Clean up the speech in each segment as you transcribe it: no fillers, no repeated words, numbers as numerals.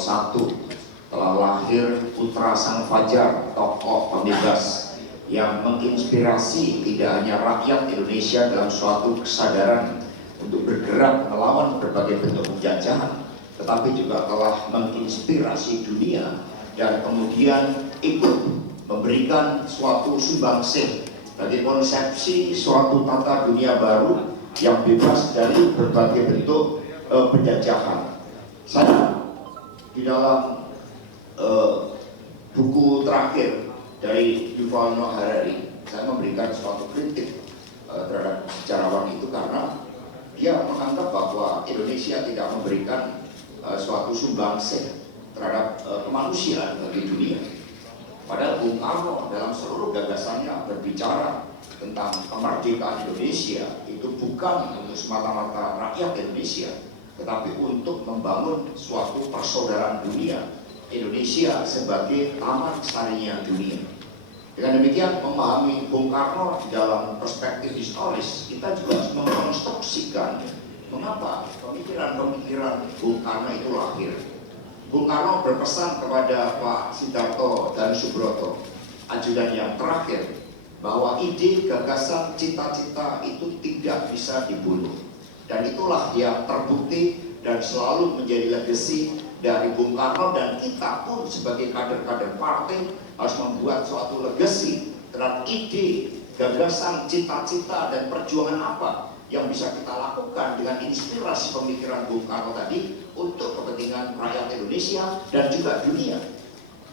1901 telah lahir putra sang fajar, tokoh pembebas yang menginspirasi tidak hanya rakyat Indonesia dalam suatu kesadaran untuk bergerak melawan berbagai bentuk penjajahan, tetapi juga telah menginspirasi dunia dan kemudian ikut memberikan suatu sumbangsih bagi konsepsi suatu tata dunia baru yang bebas dari berbagai bentuk penjajahan. Saya di dalam buku terakhir dari Yuval Noah Harari, saya memberikan suatu kritik terhadap sejarawan itu karena dia menganggap bahwa Indonesia tidak memberikan suatu sumbangsih terhadap kemanusiaan bagi dunia. Padahal Bung Karno dalam seluruh gagasannya berbicara tentang kemerdekaan Indonesia itu bukan untuk semata-mata rakyat Indonesia, tetapi untuk membangun suatu persaudaraan dunia, Indonesia sebagai taman sarinya dunia. Dengan demikian, memahami Bung Karno dalam perspektif historis, kita juga harus mengkonstruksikan mengapa pemikiran-pemikiran Bung Karno itu lahir. Bung Karno berpesan kepada Pak Sidarto dan Subroto, ajudan yang terakhir, bahwa ide, gagasan, cita-cita itu tidak bisa dibunuh. Dan itulah yang terbukti dan selalu menjadi legacy dari Bung Karno, dan kita pun sebagai kader-kader partai harus membuat suatu legacy terhadap ide, gagasan, cita-cita, dan perjuangan apa yang bisa kita lakukan dengan inspirasi pemikiran Bung Karno tadi untuk kepentingan rakyat Indonesia dan juga dunia.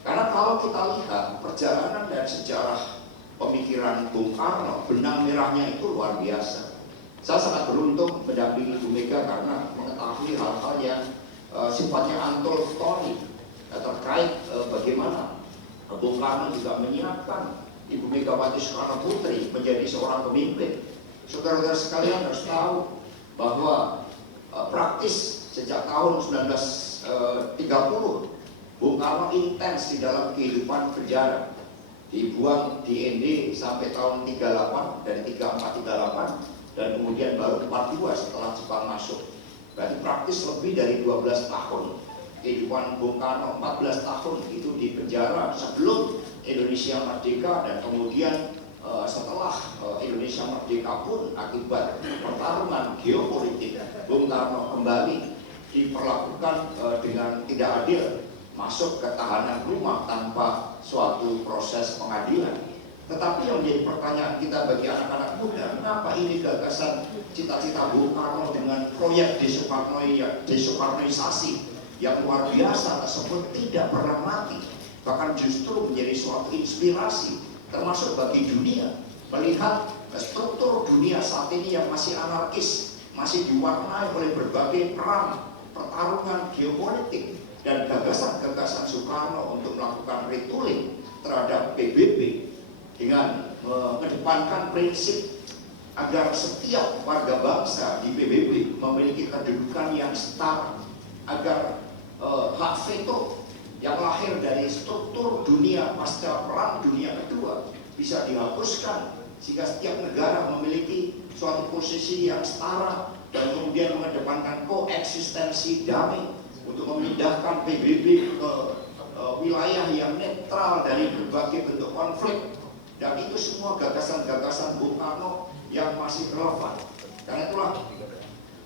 Karena kalau kita lihat perjalanan dan sejarah pemikiran Bung Karno, benang merahnya itu luar biasa. Saya sangat beruntung mendampingi Ibu Mega karena mengetahui hal-hal yang sifatnya antologis terkait bagaimana Bung Karno juga menyiapkan Ibu Megawati Soekarno Putri menjadi seorang pemimpin. Saudara-saudara sekalian harus tahu bahwa praktis sejak tahun 1930 Bung Karno intens di dalam kehidupan penjara, dibuang di ND sampai tahun 38, dari 34-38, dan kemudian baru 42 setelah Jepang masuk. Berarti praktis lebih dari 12 tahun kehidupan Bung Karno, 14 tahun itu di penjara sebelum Indonesia merdeka, dan kemudian setelah Indonesia merdeka pun akibat pertarungan geopolitik, Bung Karno kembali diperlakukan dengan tidak adil, masuk ke tahanan rumah tanpa suatu proses pengadilan. Tetapi yang menjadi pertanyaan kita bagi anak-anak muda, mengapa ini gagasan cita-cita Bung Karno dengan proyek desoekarnoisasi yang luar biasa tersebut tidak pernah mati, bahkan justru menjadi suatu inspirasi termasuk bagi dunia melihat struktur dunia saat ini yang masih anarkis, masih diwarnai oleh berbagai perang, pertarungan geopolitik, dan gagasan-gagasan Soekarno untuk melakukan retooling terhadap PBB dengan mengedepankan prinsip agar setiap warga bangsa di PBB memiliki kedudukan yang setara, agar hak veto yang lahir dari struktur dunia pasca perang dunia kedua bisa dihapuskan, sehingga setiap negara memiliki suatu posisi yang setara dan kemudian mengedepankan koeksistensi damai untuk memindahkan PBB ke wilayah yang netral dari berbagai bentuk konflik. Dan itu semua gagasan-gagasan Bung Karno yang masih relevan. Karena itulah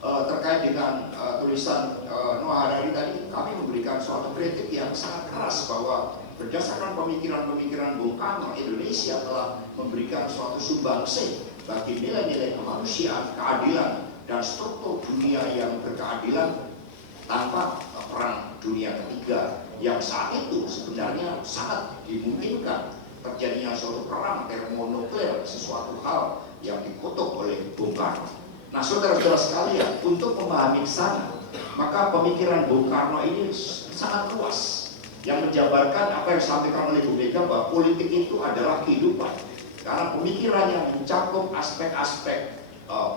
terkait dengan tulisan Noah Harari tadi, kami memberikan suatu kritik yang sangat keras bahwa berdasarkan pemikiran-pemikiran Bung Karno, Indonesia telah memberikan suatu sumbangsih bagi nilai-nilai kemanusiaan, keadilan, dan struktur dunia yang berkeadilan tanpa perang dunia ketiga yang saat itu sebenarnya sangat dimungkinkan terjadinya suatu perang termonuklir, sesuatu hal yang dikutuk oleh Bung Karno. Nah, saudara-saudara sekalian, untuk memahami sana, maka pemikiran Bung Karno ini sangat luas, yang menjabarkan apa yang disampaikan oleh Bu Mega bahwa politik itu adalah kehidupan. Karena pemikiran yang mencakup aspek-aspek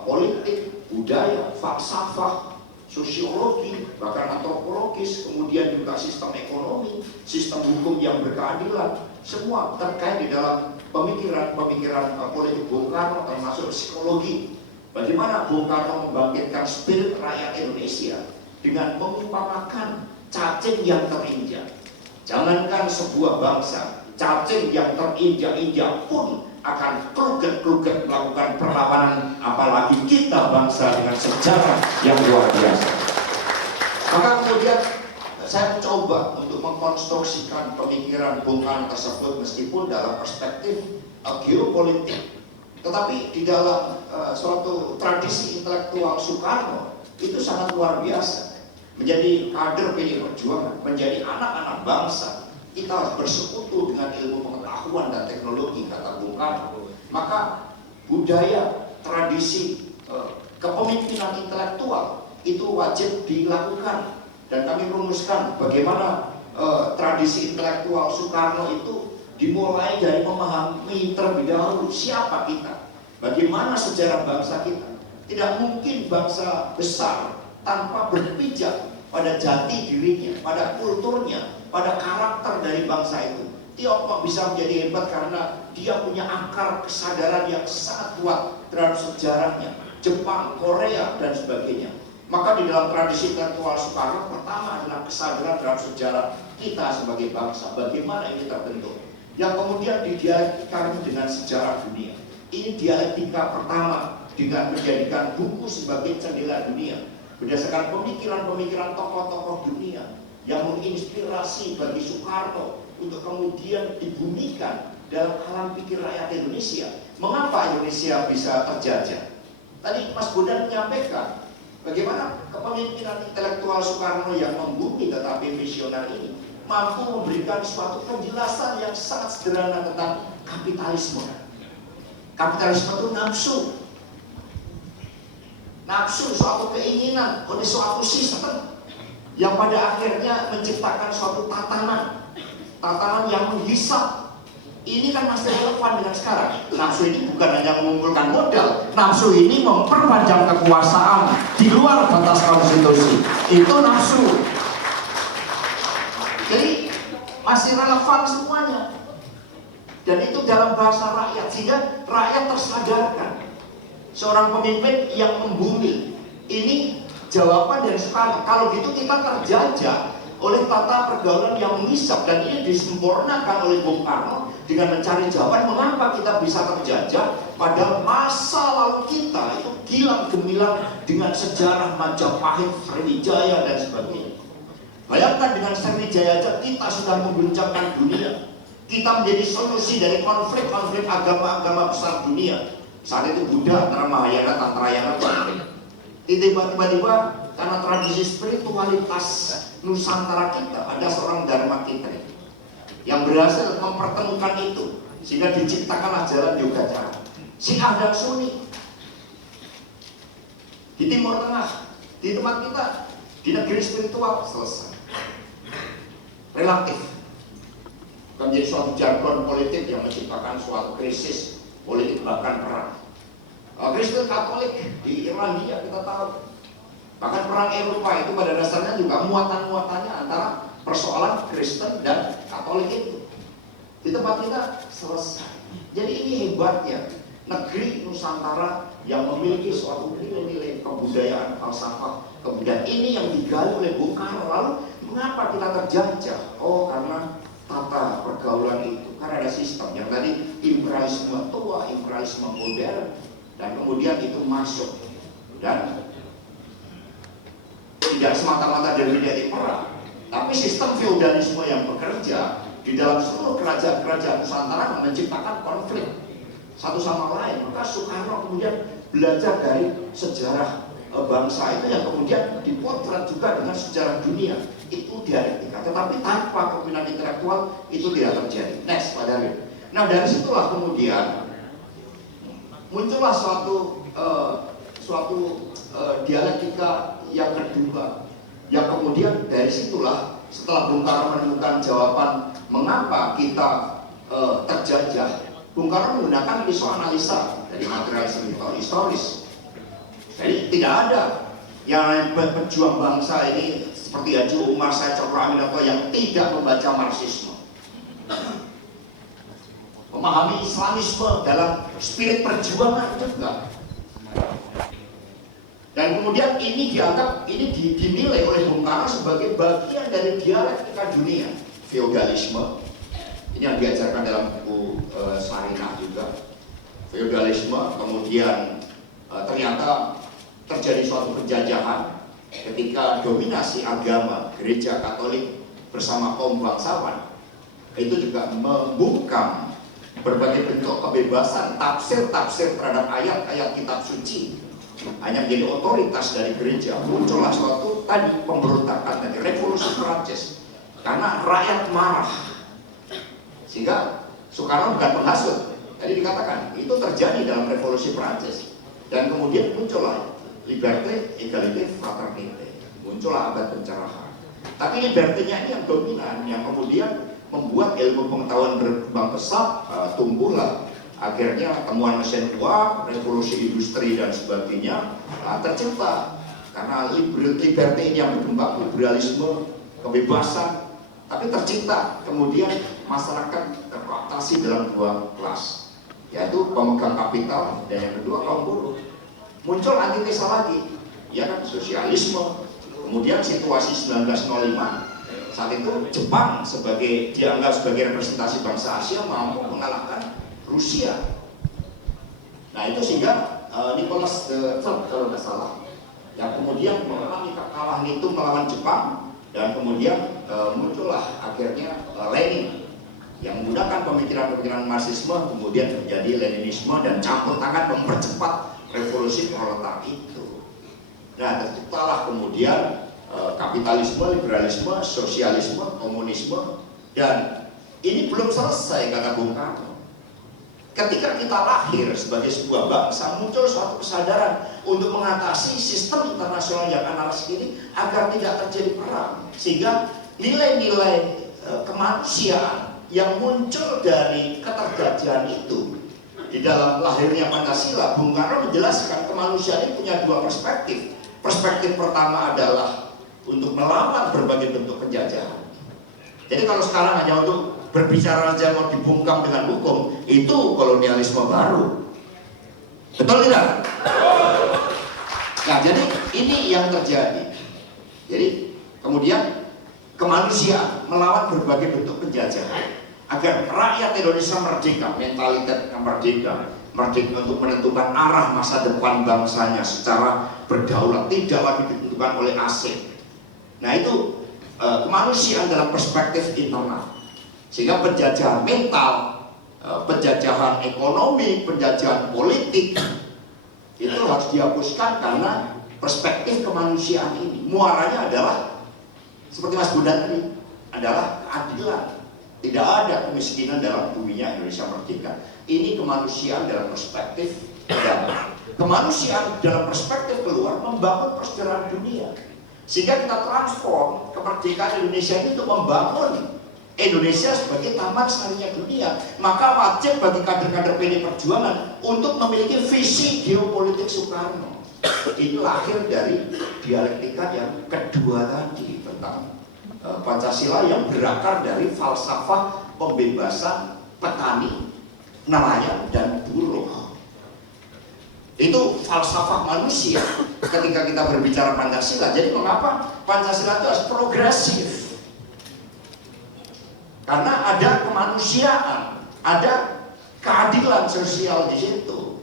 politik, budaya, falsafah, sosiologi, bahkan antropologis, kemudian juga sistem ekonomi, sistem hukum yang berkeadilan, semua terkait di dalam pemikiran-pemikiran politik Bung Karno, termasuk psikologi. Bagaimana Bung Karno membangkitkan spirit rakyat Indonesia dengan mengumpamakan cacing yang terinjak. Jangankan sebuah bangsa, cacing yang terinjak-injak pun akan kruget-kruget melakukan perlawanan, apalagi kita bangsa dengan sejarah yang luar biasa. Maka kemudian saya mencoba untuk mengkonstruksikan pemikiran Bung Karno tersebut meskipun dalam perspektif geopolitik, tetapi di dalam suatu tradisi intelektual Soekarno itu sangat luar biasa. Menjadi kader PDI Perjuangan, menjadi anak-anak bangsa, kita harus bersekutu dengan ilmu pengetahuan dan teknologi, kata Bung Karno. Maka budaya, tradisi, kepemimpinan intelektual itu wajib dilakukan. Dan kami merumuskan bagaimana tradisi intelektual Soekarno itu dimulai dari memahami terlebih dahulu siapa kita, bagaimana sejarah bangsa kita. Tidak mungkin bangsa besar tanpa berpijak pada jati dirinya, pada kulturnya, pada karakter dari bangsa itu. Tiongkok bisa menjadi hebat karena dia punya akar kesadaran yang sangat kuat terhadap sejarahnya. Jepang, Korea, dan sebagainya. Maka di dalam tradisi intelektual Soekarno pertama adalah kesadaran terhadap sejarah kita sebagai bangsa, bagaimana ini terbentuk, yang kemudian didialektikan dengan sejarah dunia. Ini dialektika pertama dengan menjadikan buku sebagai jendela dunia berdasarkan pemikiran-pemikiran tokoh-tokoh dunia yang menginspirasi bagi Soekarno untuk kemudian dibumikan dalam alam pikir rakyat Indonesia. Mengapa Indonesia bisa terjajah? Tadi Mas Bondan menyampaikan bagaimana kepemimpinan intelektual Soekarno yang membumi tetapi visioner ini mampu memberikan suatu penjelasan yang sangat sederhana tentang kapitalisme. Kapitalisme itu nafsu, suatu keinginan oleh suatu sistem yang pada akhirnya menciptakan suatu tatanan yang menghisap. Ini kan masih relevan dengan sekarang. Nafsu ini bukan hanya mengumpulkan modal, nafsu ini memperpanjang kekuasaan di luar batas konstitusi. Itu nafsu. Jadi masih relevan semuanya. Dan itu dalam bahasa rakyat, sehingga rakyat tersadarkan. Seorang pemimpin yang membumi. Ini jawaban dari Soekarno. Kalau gitu kita terjajah oleh tata pergaulan yang menghisap, dan ini disempurnakan oleh Bung Karno dengan mencari jawaban mengapa kita bisa terjajah pada masa lalu kita itu gilang gemilang dengan sejarah Majapahit, Sriwijaya dan sebagainya. Bayangkan dengan Sriwijaya aja kita sudah mengguncangkan dunia. Kita menjadi solusi dari konflik-konflik agama-agama besar dunia. Saat itu Buddha antara Mahayana, Tantrayana, tiba-tiba karena tradisi spiritualitas Nusantara kita, ada seorang Dharma Kitri yang berhasil mempertemukan itu sehingga diciptakanlah jalan Yogacara. Syiah dan Sunni di Timur Tengah, di tempat kita, di negeri spiritual selesai. Relatif menjadi suatu jargon politik yang menciptakan suatu krisis politik bahkan perang. Kristen Katolik di Irlandia kita tahu, bahkan perang Eropa itu pada dasarnya juga muatan-muatannya antara persoalan Kristen dan Katolik itu. Di tempat kita selesai. Jadi ini hebatnya negeri Nusantara yang memiliki suatu nilai-nilai kebudayaan, falsafah kebudayaan ini yang digali oleh Bung Karno. Lalu mengapa kita terjajah? Oh, karena tata pergaulan itu, karena ada sistem yang tadi imperialisme tua, imperialisme modern, dan kemudian itu masuk dan tidak semata-mata dari dari perang, tapi sistem feodalisme yang bekerja di dalam seluruh kerajaan-kerajaan Nusantara menciptakan konflik satu sama lain. Maka Soekarno kemudian belajar dari sejarah bangsa itu yang kemudian dipotret juga dengan sejarah dunia. Itu dialektika, tetapi tanpa kepemimpinan intelektual itu tidak terjadi. Next, Pak Darwin. Nah, dari situlah kemudian muncullah suatu dialektika yang kedua, yang kemudian dari situlah setelah Bung Karno menemukan jawaban mengapa kita terjajah, Bung Karno menggunakan isoanalisa dari materialisme historis. Jadi tidak ada yang pejuang bangsa ini seperti Haji Umar Said Cokroaminoto yang tidak membaca Marxisme, memahami Islamisme dalam spirit perjuangan juga. Dan kemudian ini dianggap, dinilai oleh Bung Karno sebagai bagian dari dialektika dunia. Feodalisme, ini yang diajarkan dalam buku Sarinah juga. Feodalisme, kemudian ternyata terjadi suatu penjajahan ketika dominasi agama gereja Katolik bersama kaum bangsawan. Itu juga membungkam berbagai bentuk kebebasan tafsir-tafsir terhadap ayat-ayat kitab suci. Hanya menjadi otoritas dari gereja. Muncullah suatu tadi pemberontakan dari revolusi Prancis karena rakyat marah, sehingga Soekarno bukan penghasut. Tadi dikatakan itu terjadi dalam revolusi Prancis, dan kemudian muncullah liberté, égalité, fraternité, muncullah abad pencerahan. Tapi liberté-nya ini yang dominan, yang kemudian membuat ilmu pengetahuan berkembang pesat, tumbuhlah akhirnya temuan mesin uap, revolusi industri dan sebagainya tercipta karena liberté ini yang berkembang, liberalisme, kebebasan. Tapi tercipta kemudian masyarakat terkooptasi dalam dua kelas, yaitu pemegang kapital dan yang kedua kaum buruh. Muncul antitesa lagi, ya kan, sosialisme. Kemudian situasi 1905, saat itu Jepang dianggap sebagai representasi bangsa Asia mampu mengalahkan Rusia. Nah itu sehingga Nicholas III kalau nggak salah, yang kemudian mengalami kekalahan itu melawan Jepang, dan kemudian muncullah akhirnya Lenin yang menggunakan pemikiran-pemikiran Marxisme, kemudian menjadi Leninisme dan campur tangan mempercepat revolusi proletar itu. Nah terciptalah kemudian kapitalisme, liberalisme, sosialisme, komunisme, dan ini belum selesai kata Bung Karno. Ketika kita lahir sebagai sebuah bangsa, muncul suatu kesadaran untuk mengatasi sistem internasional yang anarkis ini agar tidak terjadi perang, sehingga nilai-nilai kemanusiaan yang muncul dari ketergajahan itu di dalam lahirnya Pancasila. Bung Karno menjelaskan kemanusiaan ini punya dua perspektif. Perspektif pertama adalah untuk melawan berbagai bentuk penjajahan. Jadi kalau sekarang hanya untuk berbicara saja mau dibungkam dengan hukum, itu kolonialisme baru. Betul tidak? Nah, jadi ini yang terjadi. Jadi kemudian kemanusiaan melawan berbagai bentuk penjajahan agar rakyat Indonesia merdeka, mentalitas merdeka untuk menentukan arah masa depan bangsanya secara berdaulat, tidak lagi ditentukan oleh asing. Nah itu kemanusiaan dalam perspektif internal. Sehingga penjajahan mental, penjajahan ekonomi, penjajahan politik itu harus dihapuskan karena perspektif kemanusiaan ini. Muaranya adalah seperti Mas Bondan tadi, adalah keadilan. Tidak ada kemiskinan dalam buminya Indonesia merdeka. Ini kemanusiaan dalam perspektif dan kemanusiaan dalam perspektif keluar membangun persaudaraan dunia. Sehingga kita transform kemerdekaan Indonesia ini untuk membangun Indonesia sebagai taman sarinya dunia. Maka wajib bagi kader-kader PD Perjuangan untuk memiliki visi geopolitik Soekarno. Ini lahir dari dialektika yang kedua tadi tentang Pancasila yang berakar dari falsafah pembebasan petani, nelayan, dan buruh. Itu falsafah manusia ketika kita berbicara Pancasila. Jadi mengapa Pancasila itu harus progresif? Karena ada kemanusiaan, ada keadilan sosial di situ.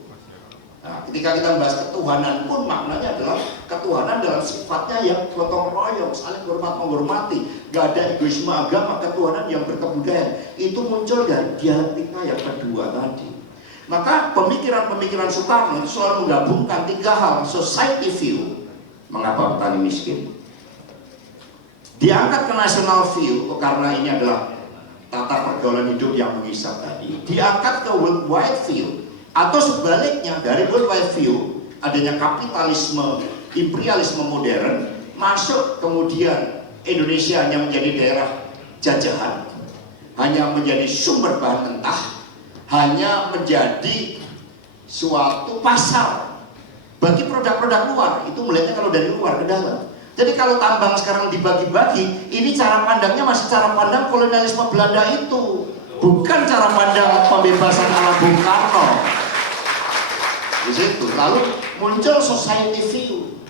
Nah, ketika kita membahas ketuhanan pun maknanya adalah ketuhanan dalam sifatnya yang gotong royong, saling hormat menghormati, gak ada egoisme agama, ketuhanan yang berkebudayaan. Itu muncul dari dialektika yang kedua tadi. Maka pemikiran-pemikiran Soekarno itu selalu menggabungkan tiga hal: society view, mengapa petani miskin, diangkat ke national view karena ini adalah tata pergaulan hidup yang mengisap tadi, diangkat ke worldwide view, atau sebaliknya dari worldwide view adanya kapitalisme, imperialisme modern masuk, kemudian Indonesia hanya menjadi daerah jajahan, hanya menjadi sumber bahan mentah, hanya menjadi suatu pasar bagi produk-produk luar. Itu melihatnya kalau dari luar ke dalam. Jadi kalau tambang sekarang dibagi-bagi, ini cara pandangnya masih cara pandang kolonialisme Belanda itu, bukan cara pandang pembebasan ala Bung Karno. Di situ lalu muncul society view.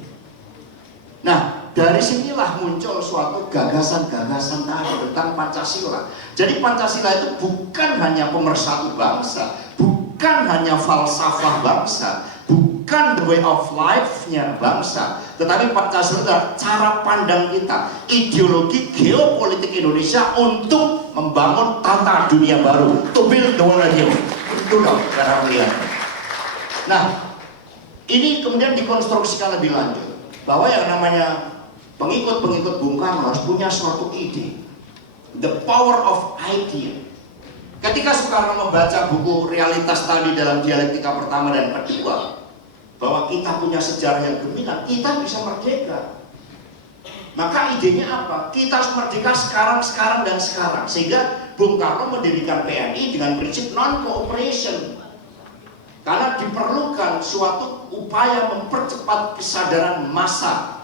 Nah, dari sinilah muncul suatu gagasan-gagasan tadi tentang Pancasila. Jadi Pancasila itu bukan hanya pemersatu bangsa, bukan hanya falsafah bangsa, bukan the way of life-nya bangsa, tetapi Pancasila adalah cara pandang kita, ideologi geopolitik Indonesia untuk membangun tata dunia baru, to build the world anew. Itu dong cara melihat. Nah, ini kemudian dikonstruksikan lebih lanjut bahwa yang namanya pengikut-pengikut Bung Karno harus punya suatu ide, the power of idea. Ketika Soekarno membaca buku Realitas tadi dalam dialektika pertama dan kedua, bahwa kita punya sejarah yang gemilang, kita bisa merdeka. Maka idenya apa? Kita harus merdeka sekarang, dan sekarang. Sehingga Bung Karno mendirikan PNI dengan prinsip non-cooperation. Karena diperlukan suatu upaya mempercepat kesadaran massa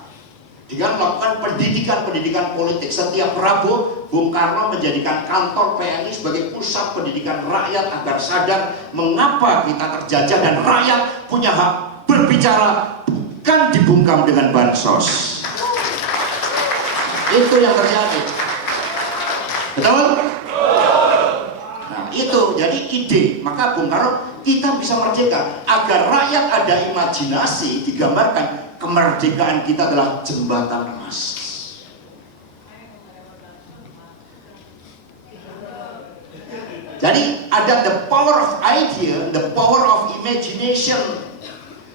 dengan melakukan pendidikan politik. Setiap Rabu, Bung Karno menjadikan kantor PNI sebagai pusat pendidikan rakyat agar sadar mengapa kita terjajah dan rakyat punya hak berbicara, bukan dibungkam dengan bansos. Itu yang terjadi. Betul? Nah, itu jadi ide. Maka Bung Karno, kita bisa merdeka agar rakyat ada imajinasi, digambarkan kemerdekaan kita adalah jembatan emas. Jadi ada the power of idea, the power of imagination,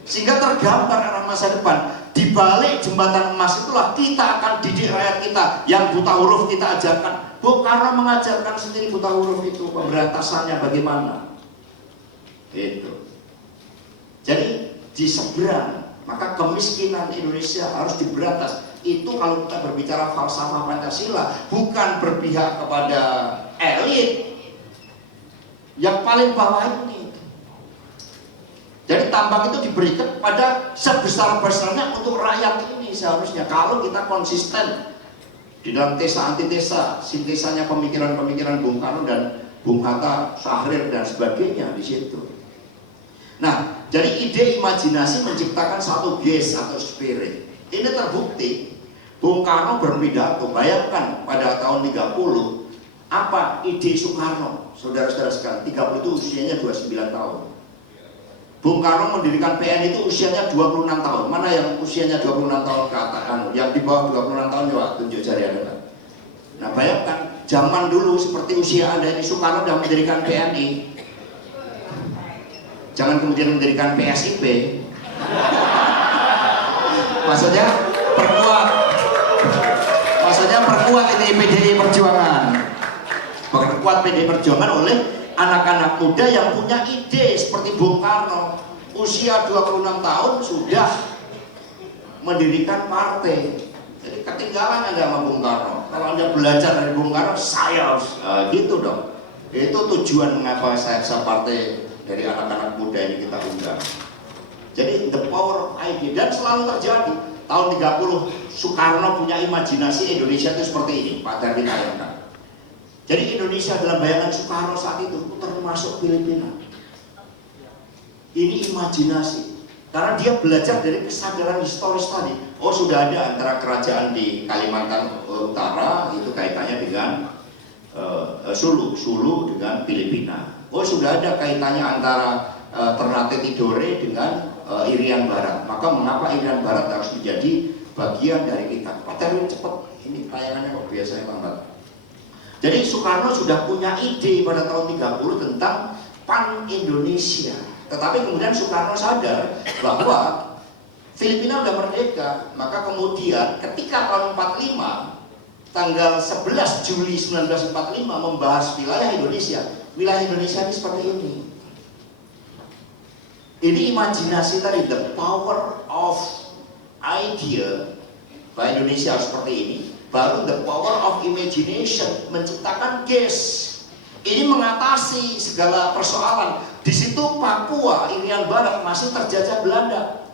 sehingga tergambar arah masa depan. Di balik jembatan emas itulah kita akan didik rakyat kita. Yang buta huruf kita ajarkan. Bung Karno mengajarkan sendiri buta huruf itu, pemberantasannya bagaimana. Itu. Jadi di seberang, maka kemiskinan Indonesia harus diberantas. Itu kalau kita berbicara falsafah Pancasila, bukan berpihak kepada elit yang paling bawah ini. Jadi tambang itu diberikan pada sebesar-besarnya untuk rakyat ini seharusnya. Kalau kita konsisten di dalam tesa antitesa, sintesanya pemikiran-pemikiran Bung Karno dan Bung Hatta, Syahrir dan sebagainya di situ. Nah, jadi ide imajinasi menciptakan satu gaze atau spirit. Ini terbukti. Bung Karno berpidato, bayangkan pada tahun 30, apa ide Soekarno? Saudara-saudara sekalian, 30 itu usianya 29 tahun. Bung Karno mendirikan PNI itu usianya 26 tahun. Mana yang usianya 26 tahun ke atas? Yang di bawah 26 tahun coba tunjuk jari Anda. Nah, bayangkan zaman dulu seperti usia Anda ini, Soekarno sudah mendirikan PNI. Jangan kemudian mendirikan PSIP. Maksudnya perkuat ini PDI Perjuangan. Perkuat PDI Perjuangan oleh anak-anak muda yang punya ide seperti Bung Karno. Usia 26 tahun sudah mendirikan partai. Jadi ketinggalan Anda sama Bung Karno. Kalau Anda belajar dari Bung Karno, saya gitu dong. Itu tujuan mengapa saya partai dari anak-anak muda ini kita undang. Jadi the power of idea, dan selalu terjadi. Tahun 30 Soekarno punya imajinasi Indonesia itu seperti ini, Pak Darwin tayangkan. Jadi Indonesia dalam bayangan Soekarno saat itu termasuk Filipina. Ini imajinasi, karena dia belajar dari kesadaran historis tadi. Oh, sudah ada antara kerajaan di Kalimantan Utara itu kaitannya dengan Sulu dengan Filipina. Oh, sudah ada kaitannya antara Ternate Tidore dengan Irian Barat. Maka mengapa Irian Barat harus menjadi bagian dari kita? Pak Darwin cepet, ini tayangannya kok biasanya lambat. Jadi Soekarno sudah punya ide pada tahun 30 tentang Pan-Indonesia. Tetapi kemudian Soekarno sadar bahwa Filipina sudah merdeka. Maka kemudian ketika tahun 45, tanggal 11 Juli 1945 membahas wilayah Indonesia. Wilayah Indonesia ini seperti ini. Ini imajinasi tadi, the power of idea. Bahwa Indonesia seperti ini. Baru the power of imagination, menciptakan gaze. Ini mengatasi segala persoalan. Di situ Papua, Irian Barat masih terjajah Belanda.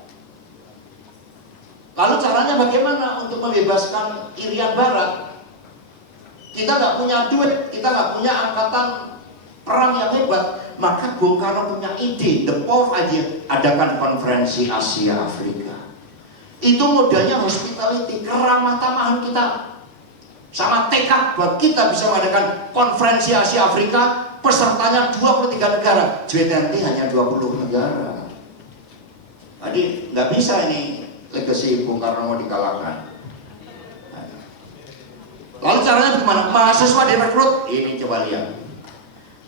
Lalu caranya bagaimana untuk membebaskan Irian Barat? Kita nggak punya duit, kita nggak punya angkatan perang yang hebat. Maka Bung Karno punya ide, the power of idea, adakan konferensi Asia Afrika. Itu modalnya hospitality, keramah tamahan kita. Sama tekad buat kita bisa mengadakan konferensi Asia Afrika, pesertanya 23 negara, G20 hanya 20 negara. Jadi nggak bisa ini legasi Bung Karno mau dikalahkan. Lalu caranya bagaimana? Mahasiswa direkrut, ini coba lihat.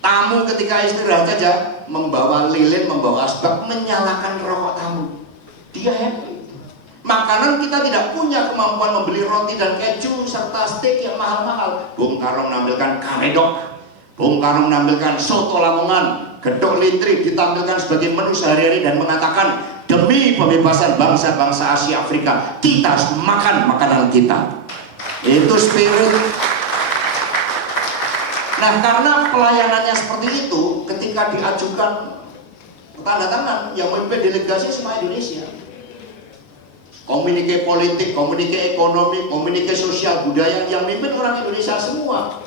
Tamu ketika istirahat saja membawa lilin, membawa asbak, menyalakan rokok tamu. Dia happy. Makanan kita tidak punya kemampuan membeli roti dan keju serta steak yang mahal-mahal. Bung Karno menampilkan karedok, Bung Karno menampilkan soto Lamongan, gedok litri ditampilkan sebagai menu sehari-hari dan mengatakan, demi pembebasan bangsa-bangsa Asia Afrika, kita harus makan makanan kita. Itu spirit. Nah, karena pelayanannya seperti itu, ketika diajukan tanda tangan, yang memimpin delegasi semua Indonesia. Komunike politik, komunike ekonomi, komunike sosial, budaya, yang memimpin orang Indonesia semua.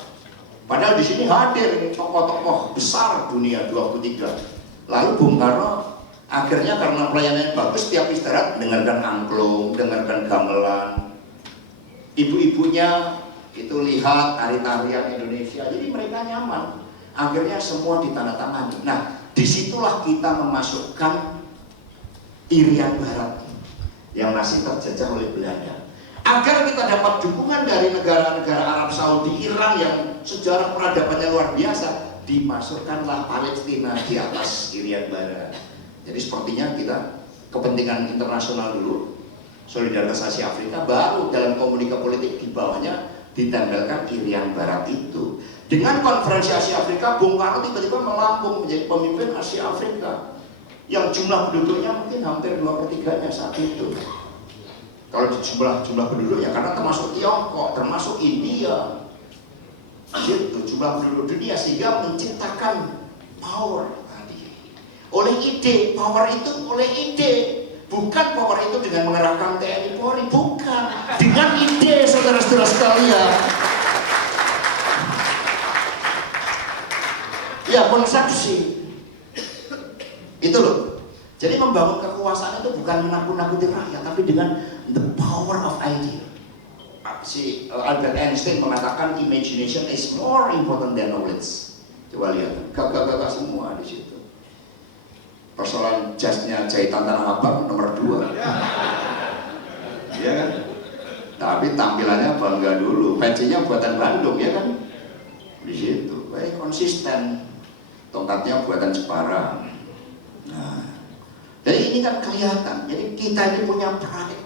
Padahal di sini hadir tokoh-tokoh besar dunia 23. Lalu Bung Karno akhirnya karena pelayanannya bagus, setiap istirahat dengarkan angklung, dengarkan gamelan. Ibu-ibunya itu lihat tari-tarian Indonesia, jadi mereka nyaman. Akhirnya semua ditandatangani. Nah, disitulah kita memasukkan Irian Barat yang masih terjajah oleh Belanda. Agar kita dapat dukungan dari negara-negara Arab Saudi, Iran yang sejarah peradabannya luar biasa, dimasukkanlah Palestina di atas Irian Barat. Jadi sepertinya kita kepentingan internasional dulu, solidaritas Asia Afrika, baru dalam komunikasi politik di bawahnya ditempelkan Irian Barat itu. Dengan konferensi Asia Afrika, Bung Karno tiba-tiba melambung menjadi pemimpin Asia Afrika yang jumlah penduduknya mungkin hampir 2/3-nya saat itu. Kalau jumlah penduduknya, karena termasuk Tiongkok, termasuk India, gitu, jumlah penduduk dunia, sehingga menciptakan power tadi. Oleh ide, power itu oleh ide. Bukan power itu dengan mengerahkan TNI Polri, bukan. Dengan ide, saudara-saudara sekalian. Ya, konsepsi. Itu loh. Jadi membangun kekuasaan itu bukan menakut-nakuti rakyat, tapi dengan the power of idea. Si Albert Einstein mengatakan imagination is more important than knowledge. Coba lihat, gagak-gagak semua di situ. Persoalan jasnya jahitan Tanah Abang nomor 2. Ya kan? Tapi tampilannya bangga dulu, pecinya buatan Bandung, ya kan? Di situ, baik konsisten. Tongkatnya buatan Jepara. Nah, jadi ini kan kelihatan. Jadi kita ini punya pride,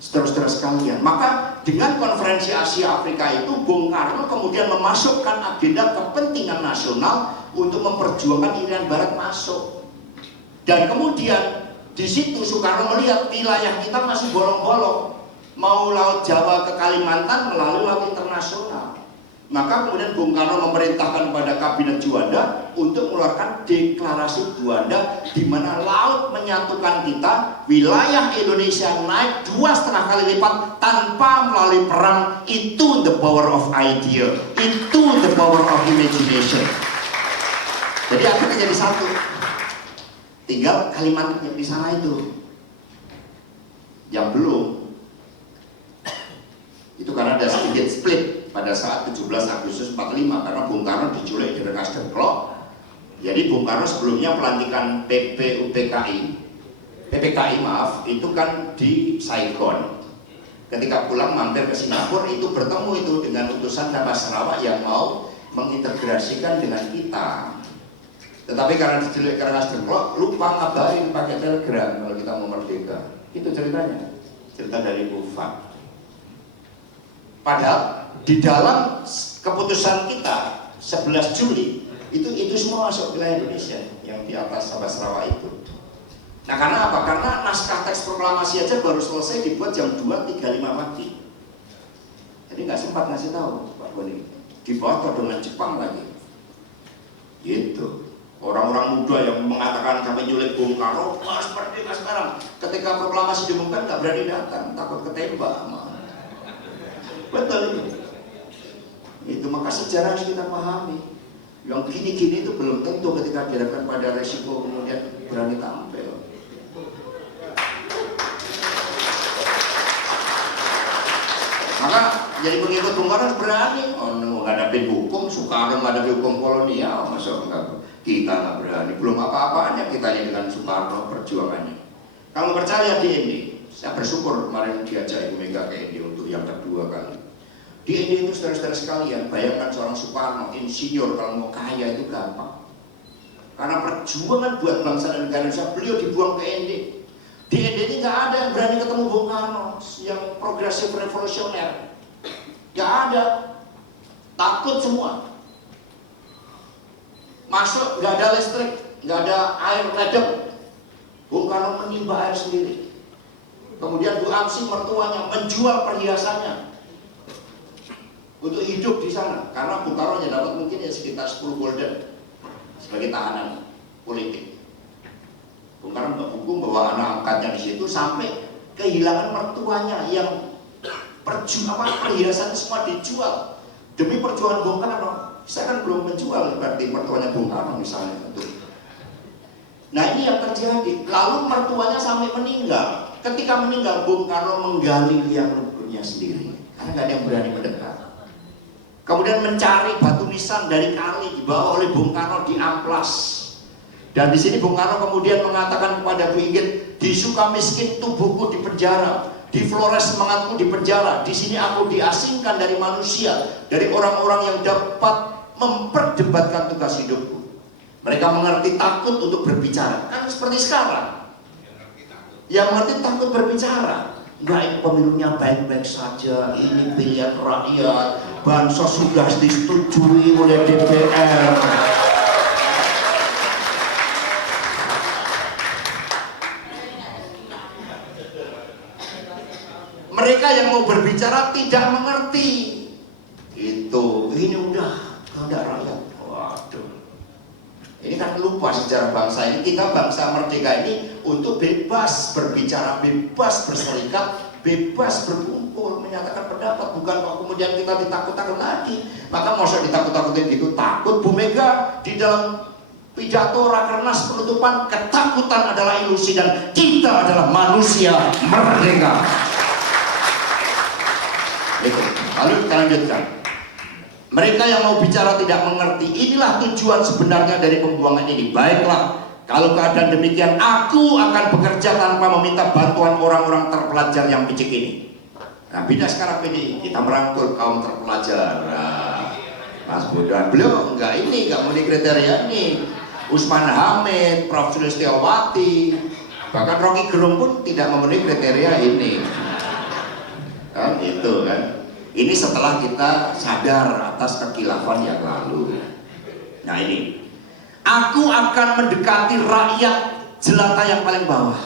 saudara-saudara sekalian. Maka dengan konferensi Asia Afrika itu, Bung Karno kemudian memasukkan agenda kepentingan nasional untuk memperjuangkan Irian Barat masuk. Dan kemudian di situ Soekarno melihat wilayah kita masih bolong-bolong, mau laut Jawa ke Kalimantan melalui laut internasional. Maka kemudian Bung Karno memerintahkan kepada Kabinet Juanda untuk mengeluarkan deklarasi Juanda, di mana laut menyatukan kita, wilayah Indonesia naik 2,5 kali lipat tanpa melalui perang. Itu the power of idea, itu the power of imagination. Jadi akhirnya jadi satu. Tinggal Kalimantan yang di sana itu yang belum. Itu karena ada sedikit split pada saat 17 Agustus 45 karena Bung Karno diculik di Rengas Dengklok. Jadi Bung Karno sebelumnya pelantikan PPKI maaf, itu kan di Saigon. Ketika pulang mampir ke Singapura, itu bertemu itu dengan utusan Sabah Sarawak yang mau mengintegrasikan dengan kita. Tetapi karena diculik ke Rengas Dengklok, lupa ngabarin pakai telegram kalau kita mau merdeka. Itu ceritanya, cerita dari Bufat. Padahal di dalam keputusan kita 11 Juli itu semua masuk wilayah Indonesia yang di atas Sabah Sarawak itu. Nah, karena apa? Karena naskah teks proklamasi aja baru selesai dibuat jam 2.35 pagi. Jadi nggak sempat ngasih tahu Pak Boni. Di bawah todongan Jepang lagi. Gitu. Orang-orang muda yang mengatakan sampai nyulik Bung Karno, wah seperti sekarang. Ketika proklamasi diumumkan nggak berani datang, takut ketembak. Betul ini. Itu maka sejarah harus kita pahami. Yang gini-gini itu belum tentu ketika dihadapkan pada resiko kemudian berani tampil. Jadi pengikut Bung Karno harus berani menghadapi hukum. Soekarno menghadapi hukum kolonial, masa enggak, kita nggak berani. Belum apa-apanya kita dengan Soekarno perjuangannya. Kamu percaya di Indi? Saya bersyukur kemarin diajak Ibu Mega ke Indi untuk yang kedua kali. Di Indi itu saudara-saudara sekalian, bayangkan seorang Soekarno, insinyur, kalau mau kaya itu gampang. Karena perjuangan buat bangsa dan negara Indonesia, beliau dibuang ke Indi. Di Indi ini nggak ada yang berani ketemu Bung Karno yang progresif revolusioner. Nggak ada, takut semua. Masuk nggak ada listrik, nggak ada air ledeng. Bung Karno menimba air sendiri. Kemudian Bu Amsi mertuanya menjual perhiasannya untuk hidup di sana, karena Bung Karno hanya dapat mungkin ya sekitar 10 gulden sebagai tahanan politik. Bung Karno menghukum bahwa anak angkatnya di situ sampai kehilangan mertuanya yang perhiasannya semua dijual demi perjuangan Bung Karno. Saya kan belum menjual berarti mertuanya Bung Karno misalnya. Nah ini yang terjadi. Lalu mertuanya sampai meninggal. Ketika meninggal, Bung Karno menggali liang luburnya sendiri karena nggak ada yang berani mendekat. Kemudian mencari batu nisan dari kali dibawa oleh Bung Karno di amplas. Dan di sini Bung Karno kemudian mengatakan kepada Bu Inggit, di Sukamiskin tubuhku di penjara, di Flores semangatku di penjara, di sini aku diasingkan dari manusia, dari orang-orang yang dapat memperdebatkan tugas hidupku. Mereka mengerti takut untuk berbicara, kan seperti sekarang. Yang mengerti takut berbicara. Enggak, pemilunya baik-baik saja, ini pilihan rakyat, bansos sudah disetujui oleh DPR. Mereka yang mau berbicara tidak mengerti. Itu, ini udah kehendak rakyat. Waduh. Ini kan lupa sejarah bangsa ini. Kita bangsa merdeka ini untuk bebas berbicara, bebas berserikat, bebas berkumpul, menyatakan pendapat. Bukan kok kemudian kita ditakut-takut lagi. Maka mau ditakut-takutin gitu. Takut Bu Mega di dalam pidato Rakernas penutupan, ketakutan adalah ilusi dan kita adalah manusia merdeka. Itu. Lalu kita lanjutkan. Mereka yang mau bicara tidak mengerti. Inilah tujuan sebenarnya dari pembuangan ini. Baiklah, kalau keadaan demikian, aku akan bekerja tanpa meminta bantuan orang-orang terpelajar yang picik ini. Nah, beda sekarang PDI, kita merangkul kaum terpelajar. Nah, Mas Budan, beliau enggak memenuhi kriteria ini. Usman Hamid, Prof. Sulistiawati, bahkan Rocky Gerung pun tidak memenuhi kriteria ini. Kan itu kan. Ini setelah kita sadar atas kekhilafan yang lalu. Nah ini, aku akan mendekati rakyat jelata yang paling bawah.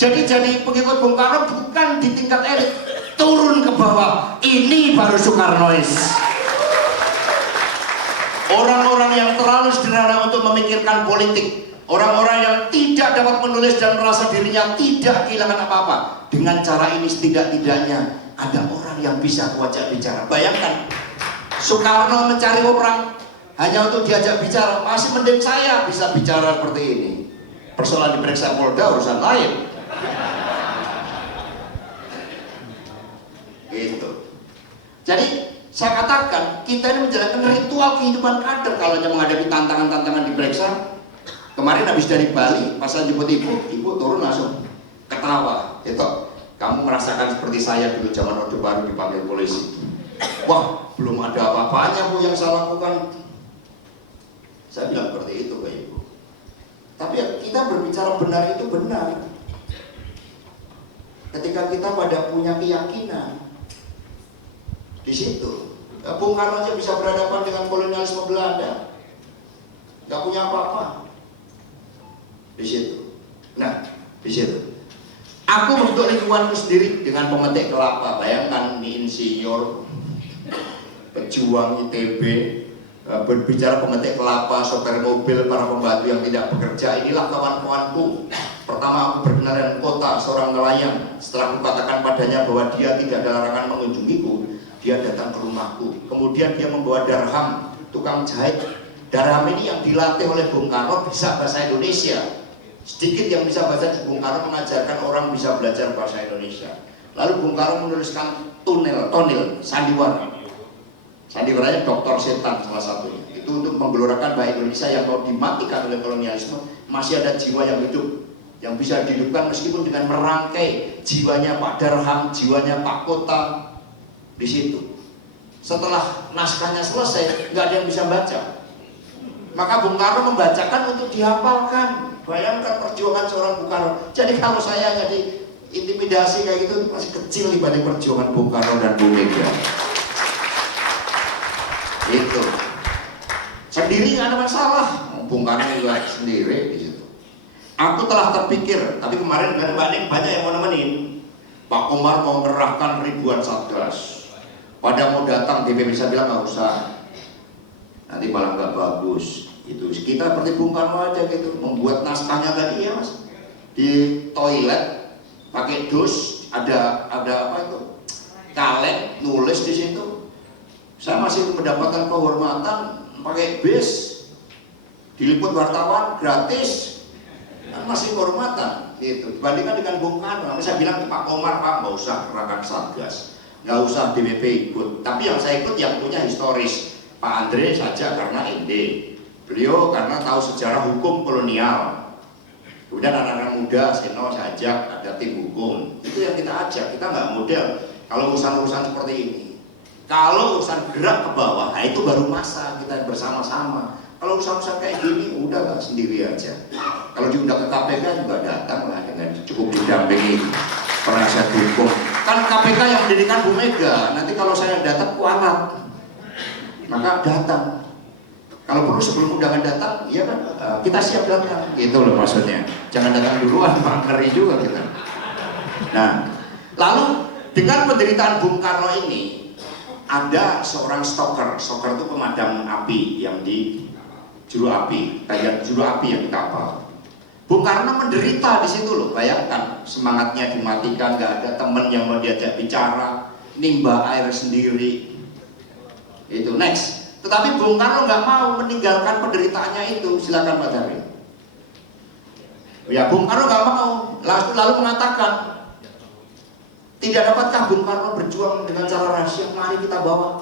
Jadi pengikut Bung Karno bukan di tingkat elit, turun ke bawah. Ini baru Soekarnois. Orang-orang yang terlalu sederhana untuk memikirkan politik, orang-orang yang tidak dapat menulis dan merasa dirinya tidak kehilangan apa-apa. Dengan cara ini setidak-tidaknya ada orang yang bisa kuajak bicara. Bayangkan, Soekarno mencari orang hanya untuk diajak bicara. Masih mending saya bisa bicara seperti ini. Persoalan diperiksa Polda urusan lain. Gitu. Jadi saya katakan kita ini menjalankan ritual kehidupan kader kalau hanya menghadapi tantangan-tantangan diperiksa. Kemarin habis dari Bali, pas saya jemput ibu turun langsung ketawa. Itu. Kamu merasakan seperti saya dulu zaman Orde Baru dipanggil polisi. Wah, belum ada apa-apanya Bu yang saya lakukan. Saya bilang seperti itu ke Ibu. Tapi kita berbicara benar itu benar. Ketika kita pada punya keyakinan di situ. Bung Karno aja bisa berhadapan dengan kolonialisme Belanda. Gak punya apa-apa. Di situ. Nah, di situ. Aku membentuk lingkunganku sendiri dengan pemetik kelapa. Bayangkan ini insinyur, pejuang ITB, berbicara pemetik kelapa, sopir mobil, para pembantu yang tidak bekerja. Inilah kawan-kawanku. Pertama aku berkenal dengan kota, seorang nelayan. Setelah aku katakan padanya bahwa dia tidak ada larangan mengunjungiku, dia datang ke rumahku. Kemudian dia membawa darham, tukang jahit. Darham ini yang dilatih oleh Bung Karno bisa bahasa Indonesia. Sedikit yang bisa bahasa Bung Karno mengajarkan orang bisa belajar bahasa Indonesia. Lalu Bung Karno menuliskan tonil, sandiwara. Sandiwaranya Dr. Setan salah satunya. Itu untuk menggelorakan bahwa Indonesia yang mau dimatikan oleh kolonialisme masih ada jiwa yang hidup, yang bisa dihidupkan meskipun dengan merangkai jiwanya Pak Darham, jiwanya Pak Kota di situ. Setelah naskahnya selesai, nggak ada yang bisa baca. Maka Bung Karno membacakan untuk dihafalkan. Bayangkan perjuangan seorang Bung Karno. Jadi kalau saya nggak diintimidasi kayak gitu masih kecil dibanding perjuangan Bung Karno dan Bung Mega. Itu sendiri nggak ada masalah. Bung Karno juga sendiri di situ. Aku telah terpikir, tapi kemarin kan banyak yang mau nemenin. Pak Komar mau mengerahkan ribuan satgas. Pada mau datang DPP bisa bilang nggak usah, nanti malah nggak bagus. Itu kita seperti Bung Karno aja gitu, membuat naskahnya tadi ya mas, di toilet pakai dus, ada apa itu, kaleng, nulis di situ. Saya masih mendapatkan kehormatan pakai bis, diliput wartawan gratis, kan masih kehormatan gitu. Dibandingkan dengan Bung Karno, saya bilang ke Pak Komar, Pak nggak usah kerahkan satgas, nggak usah DPP ikut. Tapi yang saya ikut yang punya historis, Pak Andre saja karena ND, beliau karena tahu sejarah hukum kolonial. Kemudian anak-anak muda, Seno saya ajak, ada tim hukum. Itu yang kita ajak, kita nggak model. Kalau urusan-urusan seperti ini, kalau urusan gerak ke bawah, nah itu baru masa kita bersama-sama. Kalau urusan-urusan kayak gini, udahlah sendiri aja. Kalau diundang ke KPK juga datang lah dengan cukup didampingi penasihat hukum. Kan KPK yang mendirikan Bu Mega, nanti kalau saya datang kualat, maka datang. Kalau perlu sebelum undangan datang, ya kan kita siap datang. Itu loh maksudnya. Jangan datang duluan, ngeri juga kita. Nah, lalu dengan penderitaan Bung Karno ini, ada seorang stoker itu pemadam api yang di juru api, kayak juru api yang di kapal. Bung Karno menderita di situ loh, bayangkan semangatnya dimatikan, nggak ada temen yang mau diajak bicara, nimba air sendiri. Itu next. Tetapi Bung Karno nggak mau meninggalkan penderitaannya itu, silakan Pak Darwin. Ya Bung Karno nggak mau, lalu mengatakan, tidak dapatkah Bung Karno berjuang dengan cara rahasia? Mari kita bawa,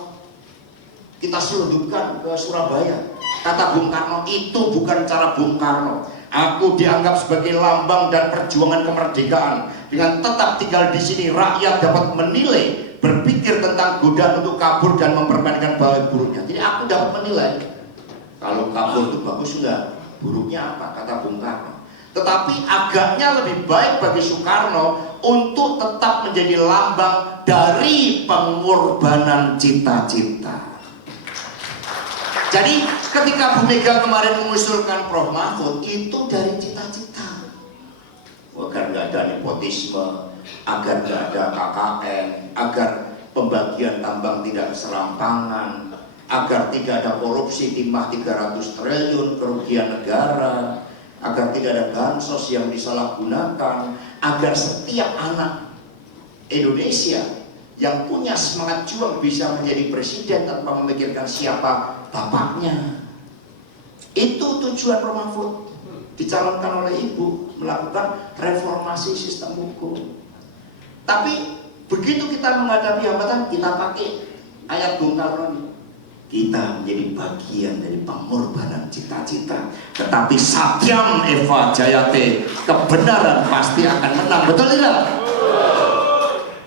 kita selundupkan ke Surabaya. Kata Bung Karno, itu bukan cara Bung Karno. Aku dianggap sebagai lambang dan perjuangan kemerdekaan. Dengan tetap tinggal di sini, rakyat dapat menilai, berpikir tentang godaan untuk kabur dan memperbandingkan baik buruknya. Jadi aku dapat menilai, kalau kabur itu bagus enggak, buruknya apa, kata Bung Karno. Tetapi agaknya lebih baik bagi Soekarno untuk tetap menjadi lambang dari pengorbanan cita-cita. Jadi ketika Bu Mega kemarin mengusulkan Prof Mahfud, itu dari cita-cita. Agar nggak ada nepotisme, agar nggak ada KKN, agar pembagian tambang tidak serampangan, agar tidak ada korupsi timah 300 triliun kerugian negara, agar tidak ada bansos yang disalahgunakan, agar setiap anak Indonesia yang punya semangat juang bisa menjadi presiden tanpa memikirkan siapa bapaknya. Itu tujuan Prof Mahfud, dicalonkan oleh ibu, melakukan reformasi sistem hukum. Tapi begitu kita menghadapi hambatan, kita pakai ayat Bung Karno ini. Kita menjadi bagian dari pengorbanan cita-cita. Tetapi Satyam Eva Jayate, kebenaran pasti akan menang. Betul tidak?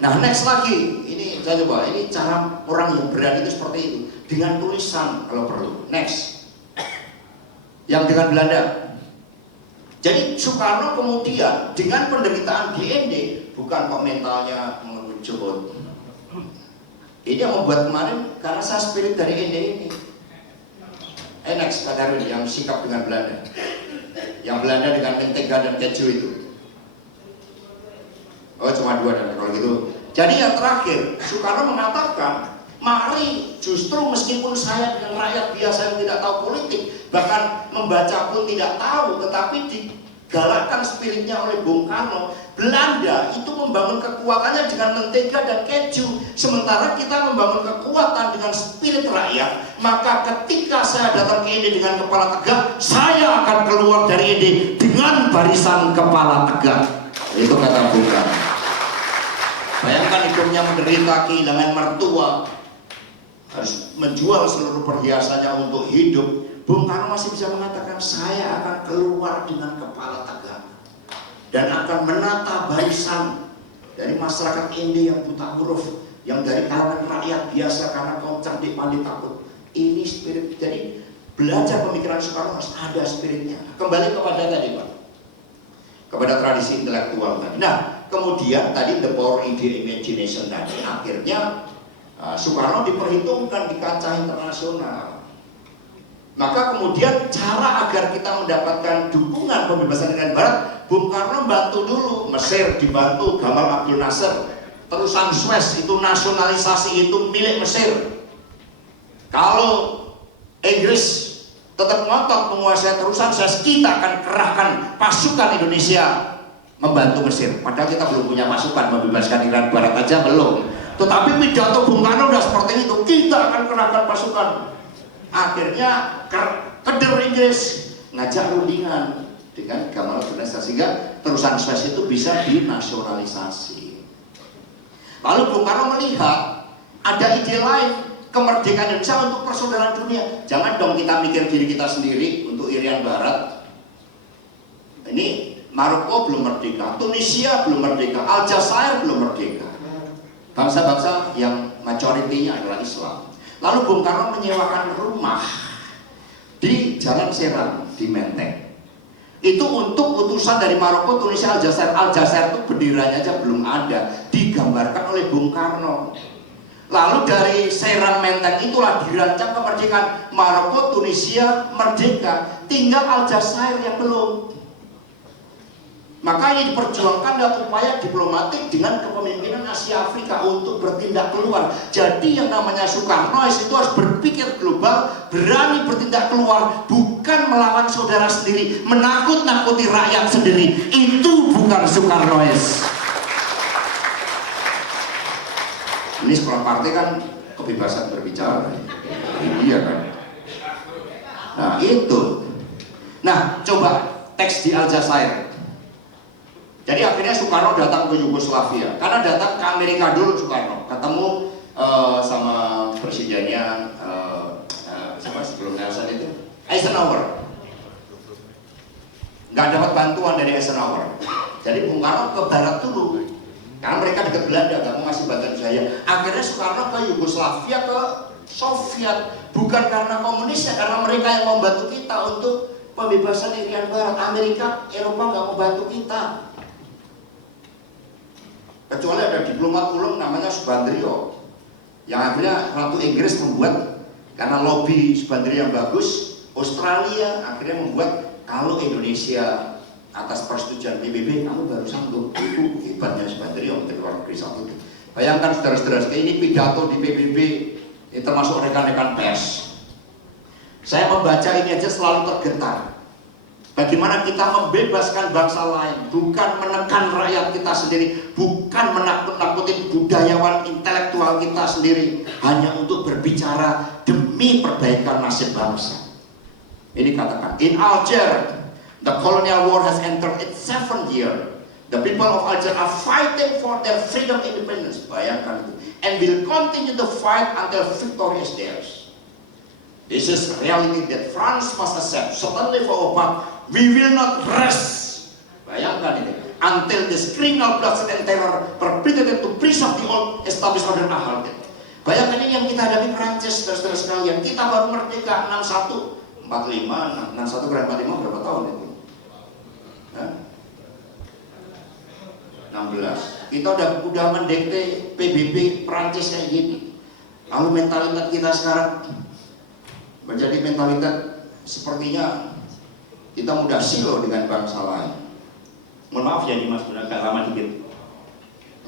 Nah next lagi, ini saya coba, ini cara orang yang berani itu seperti itu, dengan tulisan kalau perlu. Next, yang dengan Belanda. Jadi Soekarno kemudian dengan penderitaan DND, bukan kok mentalnya mengerucut. Ini yang membuat kemarin karena saya spirit dari ND ini. Next, Pak Darwin yang sikap dengan Belanda, yang Belanda dengan mentega dan keju itu. Oh cuma dua dan kalau gitu. Jadi yang terakhir, Soekarno mengatakan, mari justru meskipun saya dengan rakyat biasa yang tidak tahu politik, bahkan membaca pun tidak tahu, tetapi digalakkan spiritnya oleh Bung Karno. Belanda itu membangun kekuatannya dengan mentega dan keju, sementara kita membangun kekuatan dengan spirit rakyat. Maka ketika saya datang ke IND dengan kepala tegak, saya akan keluar dari IND dengan barisan kepala tegak. Itu kata Bung Karno. Bayangkan hidupnya menderita, kehilangan mertua, harus menjual seluruh perhiasannya untuk hidup. Bung Karno masih bisa mengatakan, saya akan keluar dengan kepala tegak dan akan menata barisan dari masyarakat India yang buta huruf, yang dari kalangan rakyat biasa karena kaum cerdik pandai takut. Ini spirit. Jadi belajar pemikiran Soekarno harus ada spiritnya. Kembali kepada tadi Pak, kepada tradisi intelektual tadi. Nah, kemudian tadi the power idea imagination tadi, akhirnya Soekarno diperhitungkan di kancah internasional. Maka kemudian cara agar kita mendapatkan dukungan pembebasan Irian Barat, Bung Karno bantu dulu. Mesir dibantu Gamal Abdel Nasser, terusan Suez itu nasionalisasi itu milik Mesir. Kalau Inggris tetap ngotot menguasai terusan Suez, kita akan kerahkan pasukan Indonesia membantu Mesir. Padahal kita belum punya pasukan, membebaskan Irian Barat aja belum. Tetapi pidato Bung Karno udah seperti itu, kita akan kerahkan pasukan. Akhirnya keder Inggris ngajak rundingan dengan Gamal Abdel Nasser sehingga terusan Suez itu bisa dinasionalisasi. Lalu Bung Karno melihat ada ide lain, kemerdekaan Indonesia untuk persaudaraan dunia. Jangan dong kita mikir diri kita sendiri untuk Irian Barat. Ini Maroko belum merdeka, Tunisia belum merdeka, Aljazair belum merdeka. Bangsa-bangsa yang majoritinya adalah Islam. Lalu Bung Karno menyewakan rumah di Jalan Serang di Menteng. Itu untuk utusan dari Maroko, Tunisia, Aljazair. Aljazair itu benderanya aja belum ada, digambarkan oleh Bung Karno. Lalu dari Serang Menteng itulah dirancang kemerdekaan. Maroko, Tunisia merdeka, tinggal Aljazair yang belum. Maka ini diperjuangkan lewat upaya diplomatik dengan kepemimpinan Asia Afrika untuk bertindak keluar. Jadi yang namanya Soekarno itu harus berpikir global, berani bertindak keluar, bukan melawan saudara sendiri, menakut-nakuti rakyat sendiri. Itu bukan Soekarnois. Ini sekolah partai kan kebebasan berbicara. Iya kan? Nah itu. Nah coba teks di Aljazair. Jadi akhirnya Soekarno datang ke Yugoslavia, karena datang ke Amerika dulu Soekarno, ketemu sama presidennya siapa sebelum Nelson itu, Eisenhower. Nggak dapat bantuan dari Eisenhower, jadi Bung Karno ke barat dulu, karena mereka dekat Belanda, nggak mau ngasih bantuan saya. Akhirnya Soekarno ke Yugoslavia, ke Soviet, bukan karena komunisnya, karena mereka yang membantu kita untuk pembebasan Irian Barat. Amerika, Eropa nggak mau bantu kita. Kecuali ada diplomat ulung namanya Subandrio, yang akhirnya Ratu Inggris membuat, karena lobby Subandrio yang bagus, Australia akhirnya membuat kalau Indonesia atas persetujuan PBB kamu baru sanggup. Itu hebatnya Subandrio menteri luar negeri saat itu. Bayangkan saudara-saudara, ini pidato di PBB, ini termasuk rekan-rekan pers. Saya membaca ini aja selalu tergetar. Bagaimana kita membebaskan bangsa lain, bukan menekan rakyat kita sendiri, bukan menakut-nakutin budayawan intelektual kita sendiri, hanya untuk berbicara demi perbaikan nasib bangsa. Ini katakan, in Alger, the colonial war has entered its 7th year. The people of Alger are fighting for their freedom and independence. Bayangkan itu, and will continue to fight until victory is theirs. This is a reality that France must accept. Certainly for Obat, we will not rest. Bayangkan ini, until this criminal bloodshed and terror perpetrated to preserve the old established order are halted. Bayangkan ini yang kita hadapi Prancis, saudara-saudara sekalian. Kita baru merdeka 61, 45, 61 kali 45 berapa tahun itu? 16. Kita udah mendekte PBB Prancis kayak gini. Lalu mentalitas kita sekarang menjadi mentalitas sepertinya kita mudah silo dengan bangsa lain. Mohon maaf ya Dimas, agak lama dikit.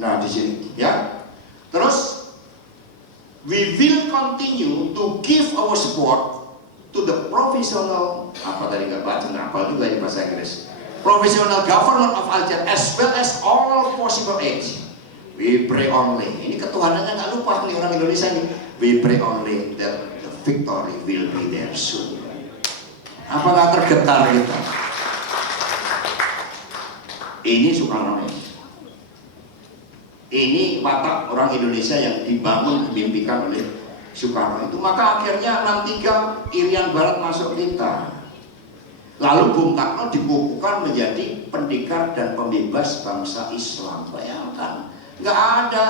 Nah di sini ya. Terus we will continue to give our support to the provisional, apa tadi nggak baca, nggak hafal juga ini bahasa Inggris, provisional government of Alger as well as all possible aids. We pray only, ini ketuhanannya nggak lupa nih orang Indonesia ini. We pray only that the victory will be there soon. Apakah tergetar kita? Ini Soekarno. Ini watak orang Indonesia yang dibangun, dimimpikan oleh Soekarno itu. Maka akhirnya 63 Irian Barat masuk kita. Lalu Bung Karno dikukuhkan menjadi pendekar dan pembebas bangsa Islam. Bayangkan, nggak ada.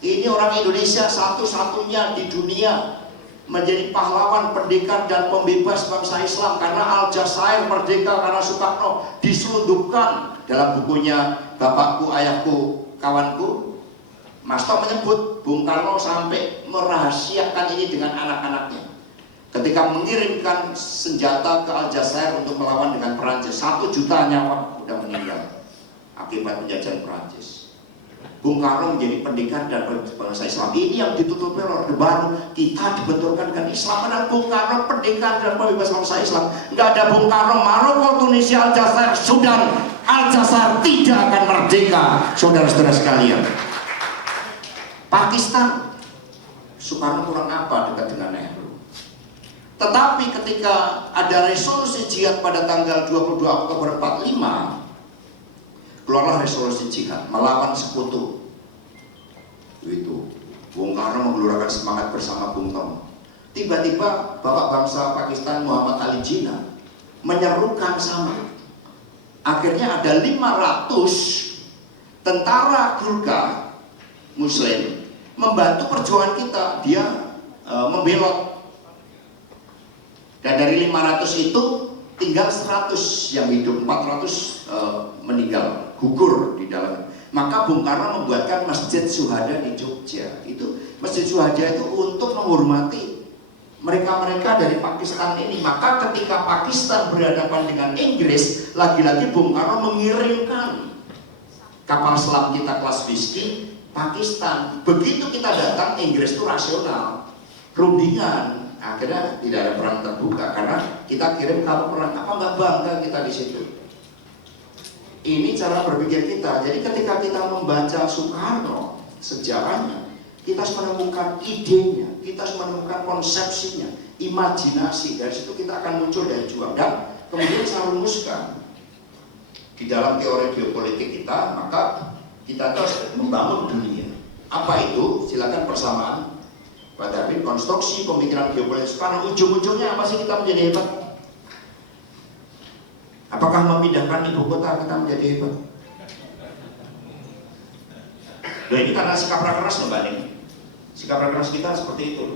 Ini orang Indonesia satu-satunya di dunia menjadi pahlawan pendekar dan pembebas bangsa Islam, karena Aljazair merdeka karena Soekarno diselundupkan. Dalam bukunya Bapakku, Ayahku, Kawanku, Mas Tom menyebut Bung Karno sampai merahasiakan ini dengan anak-anaknya. Ketika mengirimkan senjata ke Aljazair untuk melawan dengan Perancis, 1 juta nyawa sudah meninggal akibat penjajahan Perancis. Bung Karno menjadi pendekar dan bangsa Islam. Ini yang ditutupi oleh Orde Baru. Kita dibenturkan dengan Islam. Karena Bung Karno pendekar dan pembebas bangsa Islam. Nggak ada Bung Karno, Maroko, Tunisia, Aljazair, Sudan, Aljazair tidak akan merdeka, saudara-saudara sekalian. Pakistan, Soekarno kurang apa dekat dengan Nehru. Tetapi ketika ada resolusi jihad pada tanggal 22 Oktober 45, keluarlah resolusi jihad melawan sekutu. Itu Bung Karno menggelurakan semangat bersama Bung Tomo. Tiba-tiba Bapak bangsa Pakistan Muhammad Ali Jinnah menyerukan sama. Akhirnya ada 500 tentara Gurkha Muslim membantu perjuangan kita. Dia membelot. Dan dari 500 itu tinggal 100 yang hidup, 400 meninggal, gugur di dalam. Maka Bung Karno membuatkan Masjid Syuhada di Jogja. Itu Masjid Syuhada itu untuk menghormati mereka-mereka dari Pakistan ini. Maka ketika Pakistan berhadapan dengan Inggris, lagi-lagi Bung Karno mengirimkan kapal selam kita kelas Whiskey Pakistan. Begitu kita datang, Inggris itu rasional, rundingan. Akhirnya tidak ada perang terbuka karena kita kirim kapal perang. Apa nggak bangga kita di situ? Ini cara berpikir kita. Jadi ketika kita membaca Soekarno sejarahnya, kita harus menemukan idenya, kita harus menemukan konsepsinya, imajinasi. Dari situ kita akan muncul dari juang. Dan kemudian saya rumuskan di dalam teori geopolitik kita, maka kita harus membangun dunia. Apa itu? Silakan persamaan. Pak Darwin, konstruksi pemikiran geopolitik Soekarno, ujung-ujungnya apa sih kita menjadi hebat? Apakah memindahkan ibu kota kita menjadi hebat? Nah, ini karena sikap rakeras membanding. Sikap rakeras kita seperti itu.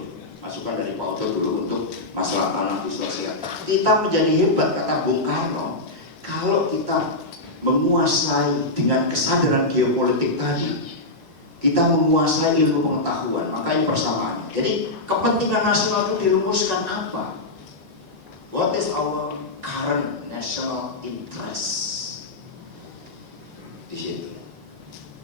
Masukan dari Pak Oto dulu untuk masalah tanah diselesaikan. Kita menjadi hebat, kata Bung Karno, kalau kita menguasai dengan kesadaran geopolitik tadi, kita menguasai ilmu pengetahuan. Maka ini persamaannya. Jadi kepentingan nasional itu dirumuskan apa? What is our current national interest? Di situ.